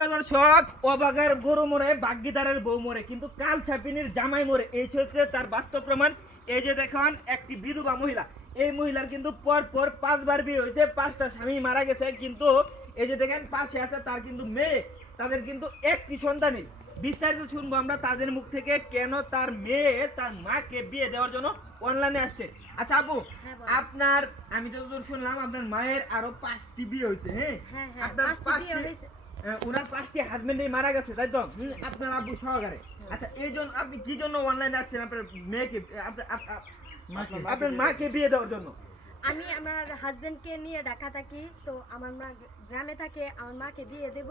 দর্শক, অবাগের গরু মরে বাগ্যিদারের বউ মরে, কিন্তু কাল ছাপিনীর জামাই মরে, এই হচ্ছে তার বাস্তব প্রমাণ। এই যে দেখুন, একটি বিধবা মহিলা, এই মহিলার কিন্তু পর পর 5বার বিয়ে হয়েছে, 5টা স্বামী মারা গেছে, কিন্তু এই যে দেখেন পাশে আছে তার কিন্তু মেয়ে, তাদের কিন্তু একটি সন্তান নেই। বিস্তারিত শুনবো আমরা তাদের মুখ থেকে, কেন তার মেয়ে তার মাকে বিয়ে দেওয়ার জন্য অনলাইনে আসছে। আচ্ছা আপু, আপনার, আমি যতদূর শুনলাম আপনার মায়ের আরো 5টি বিয়ে হয়েছে। হ্যাঁ, আপনার 5টি, ওনার 5টি হাজবেন্ডই মারা গেছে, তাই তো? আপনার আব্বু সহকারে। আচ্ছা, এই জন্য আপনি কি জন্য অনলাইনে আসছেন? আপনার মেয়েকে, আপনার মাকে বিয়ে দেওয়ার জন্য? আমি আমার হাজবেন্ডকে নিয়ে ঢাকা থাকি, তো আমার মা গ্রামে থাকে, আমার মাকে বিয়ে দেব।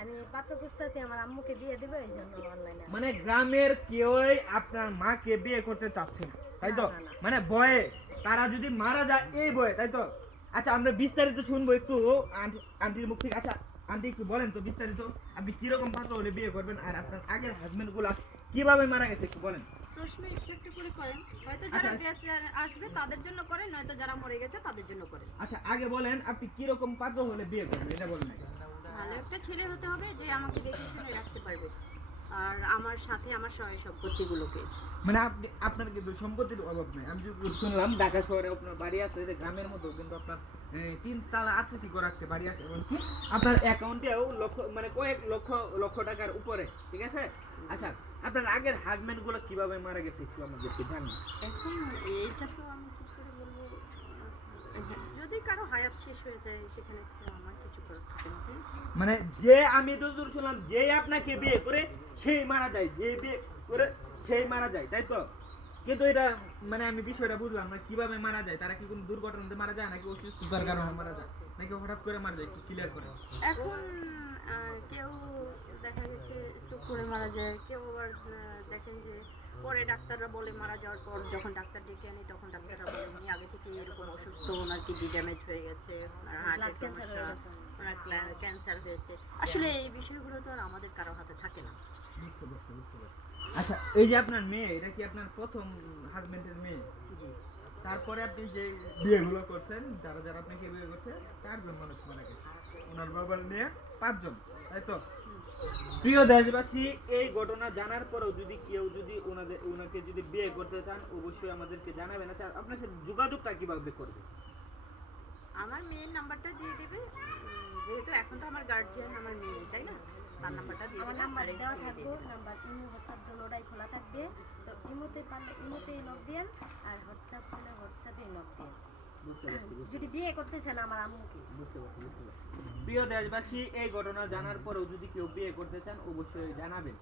আমি পাত্র খুঁজতেছি, আমার আম্মুকে বিয়ে দেব, এই জন্য অনলাইনে। মানে গ্রামের কেউই আপনার মাকে বিয়ে করতে চাচ্ছে না, তাই তো? মানে ভয়ে, তারা যদি মারা যায় এই ভয়ে, তাই তো? আচ্ছা, আমরা বিস্তারিত শুনবো একটু আন্টির মুখ থেকে। আচ্ছা আন্টি, একটু বলেন তো বিস্তারিত, আপনি কিরকম পাত্র হলে বিয়ে করবেন, আর আপনার আগের হাজবেন্ড গুলা কিভাবে মারা গেছে একটু বলেন। প্রশ্ন একটু একটু করে করেন, হয়তো যারা বেঁচে আসবে তাদের জন্য করেন, নয়তো যারা মরে গেছে তাদের জন্য করেন। আচ্ছা, আগে বলেন আপনি কিরকম পাত্র হলে বিয়ে করবেন, এটা বলেন। ভালো একটা ছেলে হতে হবে যে আমাকে দেখে শুনে রাখতে পারবে, আর আমার সাথে আমার সহায় সম্পত্তিগুলোকে। মানে আপনি, আপনার কিন্তু সম্পত্তির অভাব নেই। আমি যদি শুনলাম ঢাকা শহরে আপনার বাড়ি আছে, যে গ্রামের মতো, কিন্তু আপনার 3 তলা আরসিসি করা একটা বাড়ি আছে, এমনকি আপনার অ্যাকাউন্টেও লক্ষ, মানে কয়েক লক্ষ লক্ষ টাকার উপরে, ঠিক আছে? আচ্ছা, আপনার আগের হাজবেন্ড গুলো কিভাবে মারা গেছে একটু আমাদেরকে জানান। এখন এইটা তো আমি কি করে বলবো, যদি কারো হায়াত শেষ হয়ে যায় সেখানে তো আমার কিছু করার থাকে না, তাই না? মানে যে, আমি তো দূর শুনলাম যে আপনাকে বিয়ে করে সেই মারা যায়, যে বিয়ে করে সেই মারা যায়, তাই তো? কিন্তু এটা, মানে আমি বিষয়টা বুঝলাম না, কিভাবে মারা যায়? তারা কি কোনো দুর্ঘটনাতে মারা যায়, নাকি অসুস্থতার কারণে মারা যায়, নাকি হঠাৎ করে মারা যায়? একটু ক্লিয়ার করে। এখন কেউ দেখা গেছে স্ট্রোক করে মারা যায়, কেউ আবার দেখেন যে পরে ডাক্তাররা বলে মারা যাওয়ার পর যখন ডাক্তার ডেকে আনি তখন ডাক্তাররা বলে উনি আগে থেকে এরকম অসুস্থ, ওনার কিডনি ড্যামেজ হয়ে গেছে, ওনার হার্টের সমস্যা, ওনার ক্যান্সার হয়েছে। আসলে এই বিষয়গুলো তো আর আমাদের কারো হাতে থাকে না। আচ্ছা, এই যে আপনার মেয়ে, এটা কি আপনার প্রথম হাজবেন্ডের মেয়ে? জি। তারপরে আপনি যে বিয়েগুলো করছেন, যারা যারা আপনাকে বিয়ে করছে, 4জন মানুষ মারা গেছে, ওনার বাবার নিয়ে 5জন, তাই তো? প্রিয় দেশবাসী, এই ঘটনা জানার পরেও যদি কেউ যদি ওনাকে যদি বিয়ে করতে চান, অবশ্যই আমাদেরকে জানাবেন। আচ্ছা, আপনার সাথে যোগাযোগটা কিভাবে করবে? আমার মেয়ের নাম্বারটা দিয়ে দেবে, যেহেতু এখন তো আমার গার্জিয়ান আমার মেয়ে, তাই না? তার নাম্বারটা দিয়ে আমার দেবে, নাম্বার arrange দেওয়া করে থাকবে, দিয়ে দেবে। নাম্বার ইমো হোয়াটসঅ্যাপ দুটোটাই খোলা থাকবে। তো ইমোতে পারলে ইমোতেই নক দেন, আর হোয়াটসঅ্যাপ হলে হোয়াটসঅ্যাপেই নক দেন। যদি বিয়ে করতে চান আমার আম্মুকে। প্রিয় দেশবাসী, এই ঘটনা জানার পরেও যদি কেউ বিয়ে করতে চান, অবশ্যই জানাবেন।